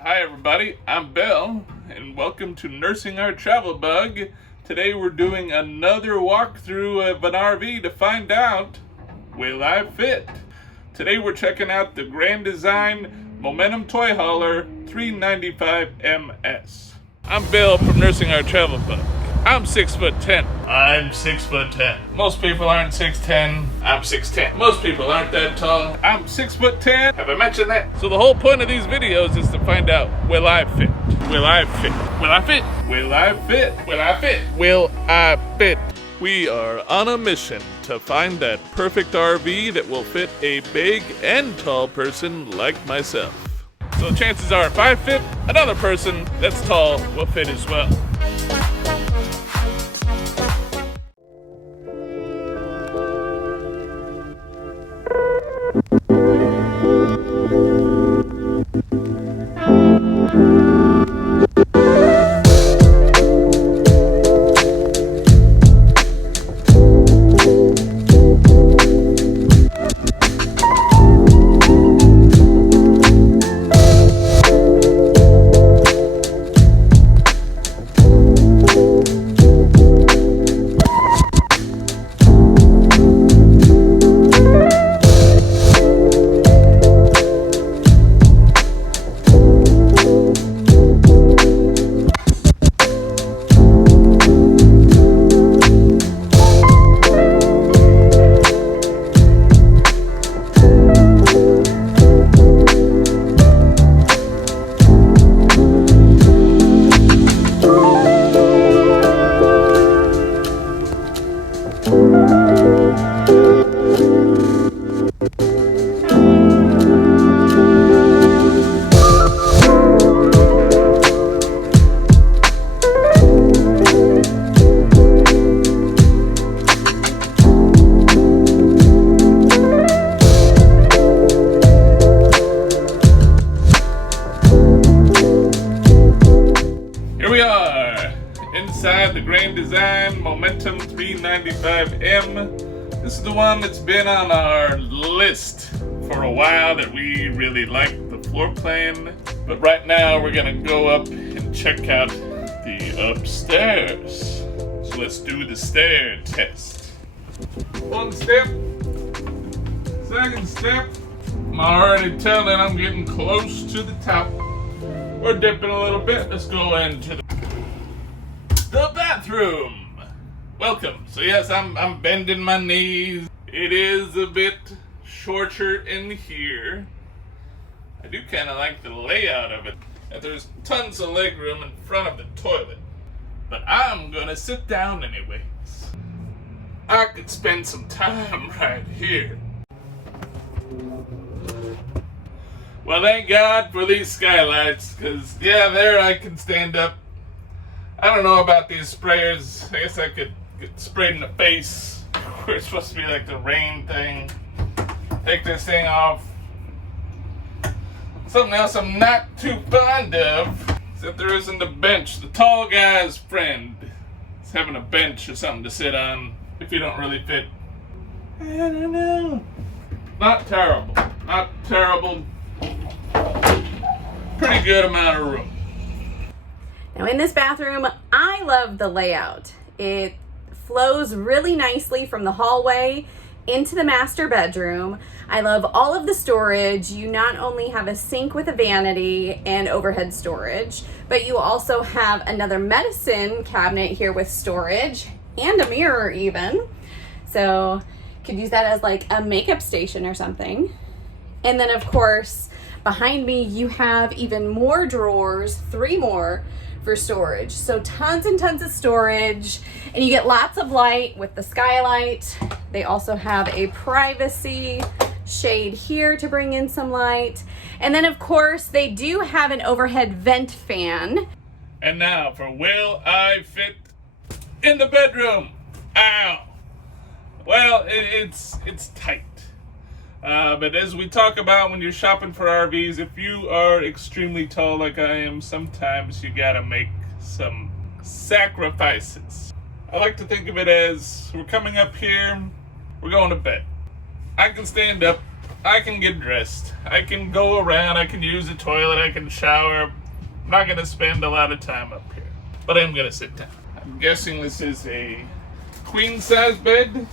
Hi everybody, I'm Bill, and welcome to Nursing Our Travel Bug. Today we're doing another walkthrough of an RV to find out, will I fit? Today we're checking out the Grand Design Momentum Toy Hauler 395 MS. I'm Bill from Nursing Our Travel Bug. I'm 6'10". I'm 6'10". Most people aren't 6'10". I'm 6'10". Most people aren't that tall. I'm 6'10". Have I mentioned that? So the whole point of these videos is to find out, will I fit? Will I fit? Will I fit? Will I fit? Will I fit? Will I fit? We are on a mission to find that perfect RV that will fit a big and tall person like myself. So chances are if I fit, another person that's tall will fit as well. Inside the Grand Design Momentum 395M. This is the one that's been on our list for a while that we really like the floor plan. But right now we're gonna go up and check out the upstairs. So let's do the stair test. One step, second step. I'm already telling I'm getting close to the top. We're dipping a little bit. Let's go into the bathroom. Welcome. So yes, I'm bending my knees. It is a bit shorter in here. I do kind of like the layout of it. And there's tons of leg room in front of the toilet. But I'm gonna sit down anyways. I could spend some time right here. Well, thank God for these skylights, because yeah, there I can stand up. I don't know about these sprayers. I guess I could get sprayed in the face. We're supposed to be like the rain thing. Take this thing off. Something else I'm not too fond of is that there isn't a bench. The tall guy's friend is having a bench or something to sit on if you don't really fit. I don't know. Not terrible. Not terrible. Pretty good amount of room. Now in this bathroom, I love the layout. It flows really nicely from the hallway into the master bedroom. I love all of the storage. You not only have a sink with a vanity and overhead storage, but you also have another medicine cabinet here with storage and a mirror even. So you could use that as like a makeup station or something. And then of course, behind me, you have even more drawers, 3 more, for storage. So tons and tons of storage, and you get lots of light with the skylight. They also have a privacy shade here to bring in some light. And then of course they do have an overhead vent fan. And now for will I fit in the bedroom? Ow. Well, it's tight. But as we talk about when you're shopping for RVs, if you are extremely tall like I am, sometimes you gotta make some sacrifices. I like to think of it as we're coming up here, we're going to bed. I can stand up I can get dressed. I can go around, I can use the toilet, I can shower. I'm not gonna spend a lot of time up here, but I'm gonna sit down. I'm guessing this is a queen size bed.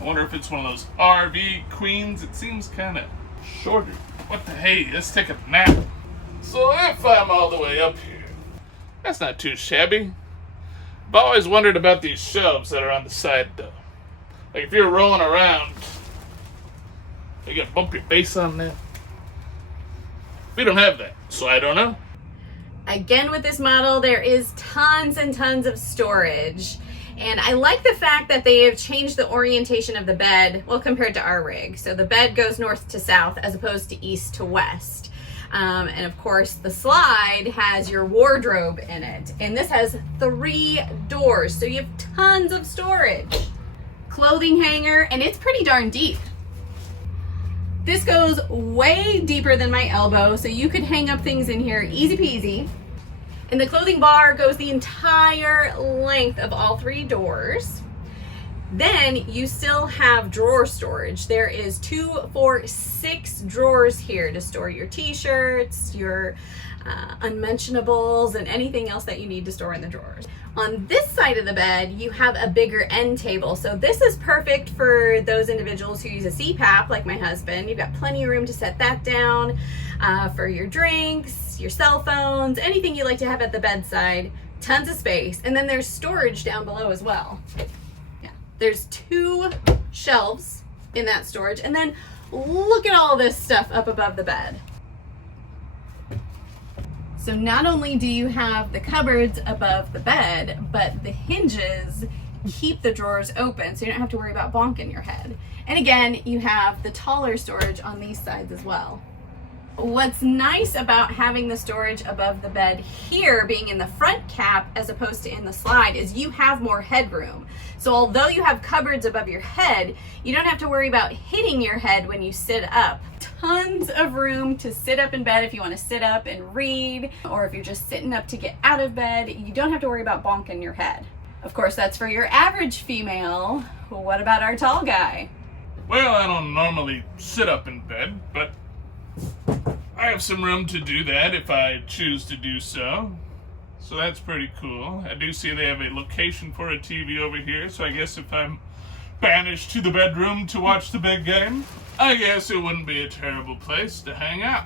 I wonder if it's one of those RV queens. It seems kind of shorter. What the hey, let's take a nap. So if I'm all the way up here, that's not too shabby. I've always wondered about these shelves that are on the side though. Like if you're rolling around, you gonna bump your face on that? We don't have that, so I don't know. Again, with this model, there is tons and tons of storage. And I like the fact that they have changed the orientation of the bed, well, compared to our rig. So the bed goes north to south as opposed to east to west. And of course, the slide has your wardrobe in it. And this has 3 doors, so you have tons of storage. Clothing hanger, and it's pretty darn deep. This goes way deeper than my elbow, so you could hang up things in here easy peasy. And the clothing bar goes the entire length of all 3 doors. Then you still have drawer storage. There is 2, 4, 6 drawers here to store your t-shirts, your unmentionables, and anything else that you need to store in the drawers. On this side of the bed, you have a bigger end table. So this is perfect for those individuals who use a CPAP, like my husband. You've got plenty of room to set that down for your drinks, your cell phones, anything you like to have at the bedside. Tons of space. And then there's storage down below as well. Yeah, there's 2 shelves in that storage. And then look at all this stuff up above the bed. So not only do you have the cupboards above the bed, but the hinges keep the drawers open so you don't have to worry about bonking your head. And again, you have the taller storage on these sides as well. What's nice about having the storage above the bed here being in the front cap as opposed to in the slide is you have more headroom. So although you have cupboards above your head, you don't have to worry about hitting your head when you sit up. Tons of room to sit up in bed if you want to sit up and read, or if you're just sitting up to get out of bed. You don't have to worry about bonking your head. Of course, that's for your average female. Well, what about our tall guy? Well, I don't normally sit up in bed, but I have some room to do that if I choose to do so. So that's pretty cool. I do see they have a location for a TV over here, so I guess if I'm banished to the bedroom to watch the big game, I guess it wouldn't be a terrible place to hang out.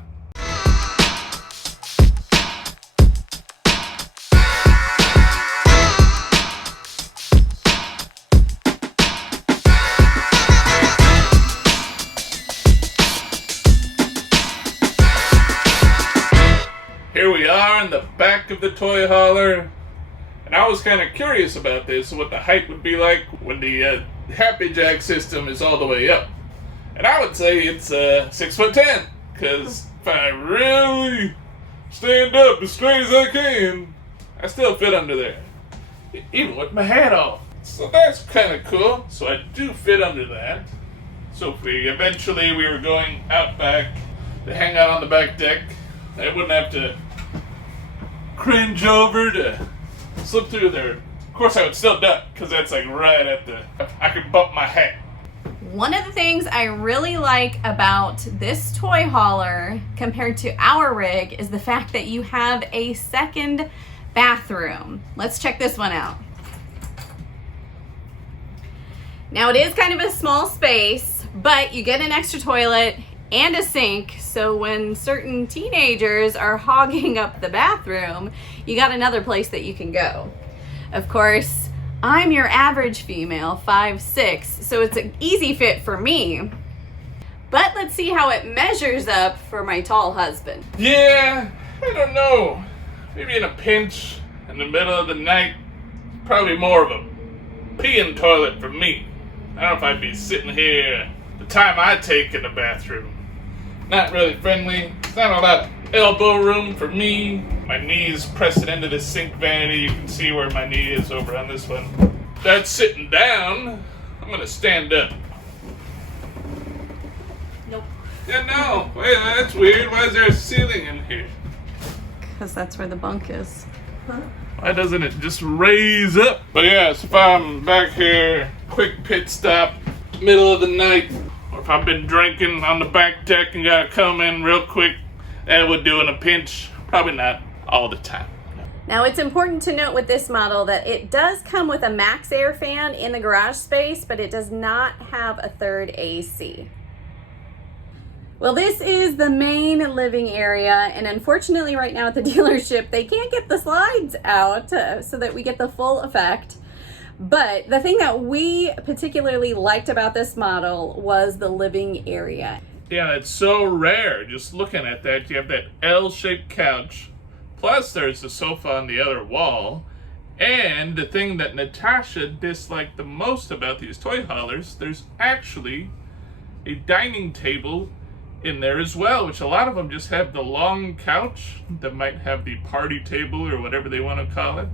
Here we are in the back of the toy hauler, and I was kind of curious about this, what the height would be like when the Happy Jack system is all the way up. And I would say it's 6'10", because if I really stand up as straight as I can, I still fit under there, even with my hat off. So that's kind of cool. So I do fit under that. So if we were going out back to hang out on the back deck, I wouldn't have to cringe over to slip through there. Of course I would still duck, because that's like right at I could bump my hat. One of the things I really like about this toy hauler compared to our rig is the fact that you have a second bathroom. Let's check this one out. Now it is kind of a small space, but you get an extra toilet and a sink, so when certain teenagers are hogging up the bathroom, you got another place that you can go. Of course, I'm your average female, 5'6", so it's an easy fit for me. But let's see how it measures up for my tall husband. Yeah, I don't know. Maybe in a pinch, in the middle of the night, probably more of a peeing toilet for me. I don't know if I'd be sitting here the time I take in the bathroom. Not really friendly. It's not a lot of elbow room for me. My knee's pressing into the sink vanity. You can see where my knee is over on this one. That's sitting down. I'm gonna stand up. Nope. Yeah, no. Wait, that's weird. Why is there a ceiling in here? Because that's where the bunk is. Why doesn't it just raise up? But yeah, so if I'm back here, quick pit stop, middle of the night, or if I've been drinking on the back deck and gotta come in real quick, that would do in a pinch. Probably not all the time. Now it's important to note with this model that it does come with a max air fan in the garage space, but it does not have a third AC. Well, this is the main living area, and unfortunately right now at the dealership, they can't get the slides out so that we get the full effect. But the thing that we particularly liked about this model was the living area. Yeah, it's so rare. Just looking at that, you have that L-shaped couch, plus there's the sofa on the other wall, and the thing that Natasha disliked the most about these toy haulers, there's actually a dining table in there as well, which a lot of them just have the long couch that might have the party table or whatever they want to call it.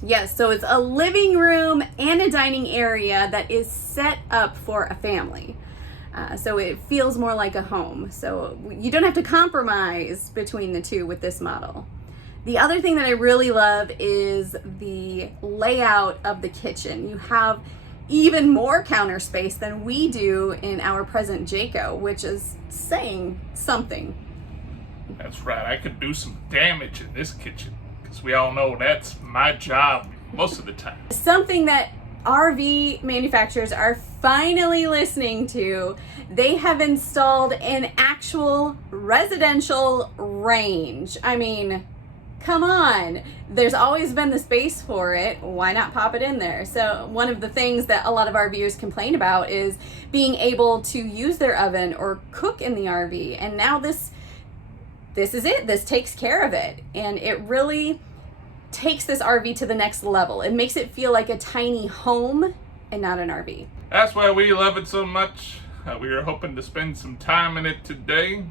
Yes, so it's a living room and a dining area that is set up for a family. So it feels more like a home. So you don't have to compromise between the two with this model. The other thing that I really love is the layout of the kitchen. You have even more counter space than we do in our present Jayco, which is saying something. That's right, I could do some damage in this kitchen, because we all know that's my job most of the time. Something that RV manufacturers are finally listening to, they have installed an actual residential range. I mean, come on. There's always been the space for it. Why not pop it in there? So one of the things that a lot of RVers complain about is being able to use their oven or cook in the RV. And now this is it. This takes care of it. And it really takes this RV to the next level. It makes it feel like a tiny home and not an RV. That's why we love it so much. We are hoping to spend some time in it today,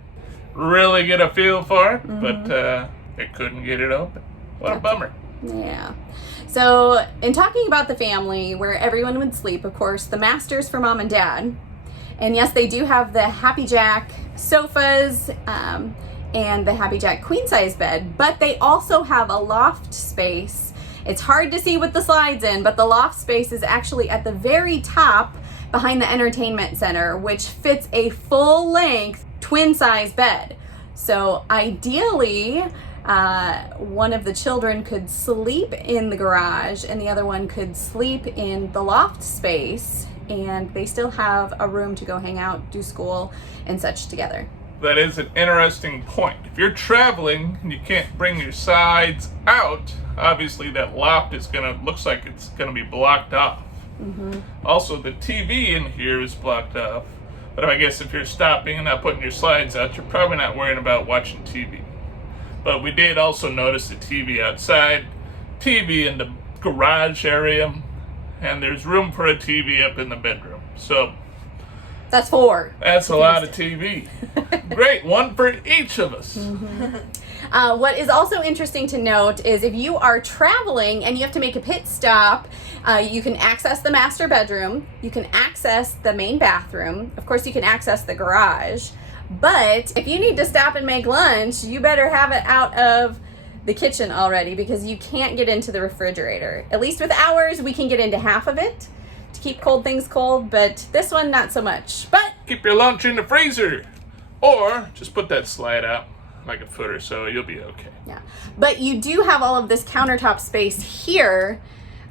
really get a feel for it, but they couldn't get it open. What a bummer. Yeah. So in talking about the family where everyone would sleep, of course, the master's for mom and dad. And yes, they do have the Happy Jack sofas, and the Happy Jack queen size bed, but they also have a loft space. It's hard to see with the slides in, but the loft space is actually at the very top behind the entertainment center, which fits a full length twin size bed. So ideally, one of the children could sleep in the garage and the other one could sleep in the loft space, and they still have a room to go hang out, do school and such together. That is an interesting point. If you're traveling and you can't bring your sides out, obviously that loft is looks like it's gonna be blocked off. Also, the TV in here is blocked off. But I guess if you're stopping and not putting your slides out, you're probably not worrying about watching TV. But we did also notice the TV outside, TV in the garage area, and there's room for a TV up in the bedroom. So that's 4. That's a lot of TV. Great, one for each of us. What is also interesting to note is if you are traveling and you have to make a pit stop, you can access the master bedroom, you can access the main bathroom, of course you can access the garage, but if you need to stop and make lunch, you better have it out of the kitchen already, because you can't get into the refrigerator. At least with ours, we can get into half of it to keep cold things cold, but this one not so much. But keep your lunch in the freezer, or just put that slide out like a foot or so, you'll be okay. Yeah, but you do have all of this countertop space here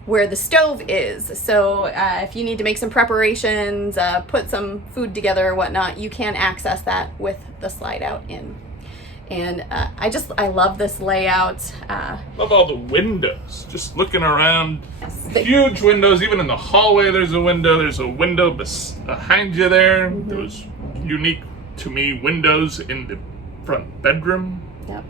where the stove is. So if you need to make some preparations, put some food together or whatnot, you can access that with the slide out in. And I love this layout. Love all the windows. Just looking around, Yes. huge windows. Even in the hallway, there's a window. There's a window behind you there. Those unique to me windows in the front bedroom. Yep.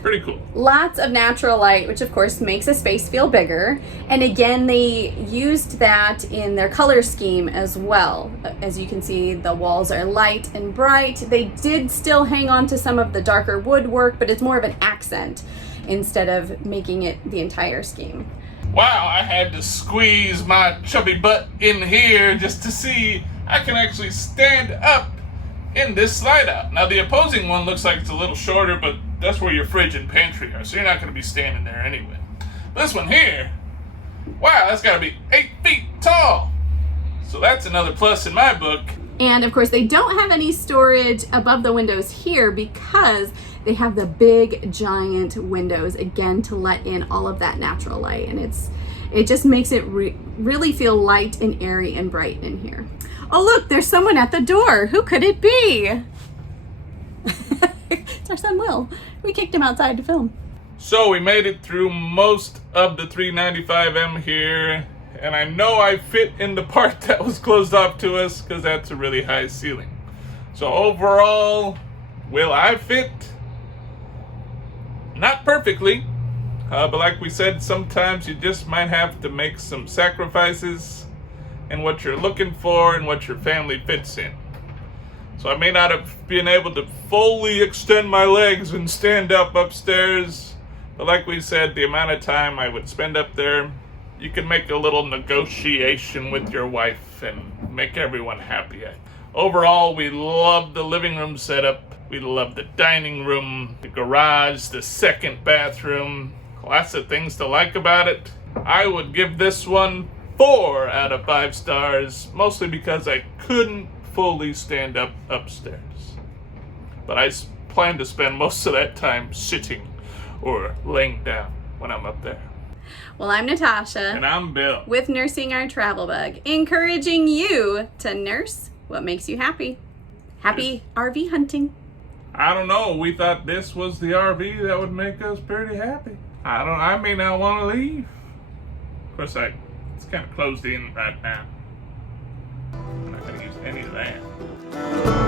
Pretty cool. Lots of natural light, which of course makes a space feel bigger. And again, they used that in their color scheme as well. As you can see, the walls are light and bright. They did still hang on to some of the darker woodwork, but it's more of an accent instead of making it the entire scheme. Wow, I had to squeeze my chubby butt in here just to see I can actually stand up in this slide out. Now the opposing one looks like it's a little shorter, but that's where your fridge and pantry are, so you're not going to be standing there anyway. This one here, wow, that's got to be 8 feet tall. So that's another plus in my book. And of course, they don't have any storage above the windows here because they have the big giant windows again to let in all of that natural light, and it just makes it really feel light and airy and bright in here. Oh look, there's someone at the door. Who could it be? It's our son Will. We kicked him outside to film. So we made it through most of the 395M here, and I know I fit in the part that was closed off to us because that's a really high ceiling. So overall, will I fit? Not perfectly, but like we said, sometimes you just might have to make some sacrifices in what you're looking for and what your family fits in. So I may not have been able to fully extend my legs and stand up upstairs, but like we said, the amount of time I would spend up there, you can make a little negotiation with your wife and make everyone happy. Overall, we love the living room setup. We love the dining room, the garage, the second bathroom. Lots of things to like about it. I would give this one 4 out of 5 stars, mostly because I couldn't fully stand up upstairs. But I plan to spend most of that time sitting or laying down when I'm up there. Well, I'm Natasha. And I'm Bill. With Nursing Our Travel Bug, encouraging you to nurse what makes you happy. Happy RV hunting. I don't know. We thought this was the RV that would make us pretty happy. I may not want to leave. Of course, it's kind of closed in right now. I'm not going to use any of that.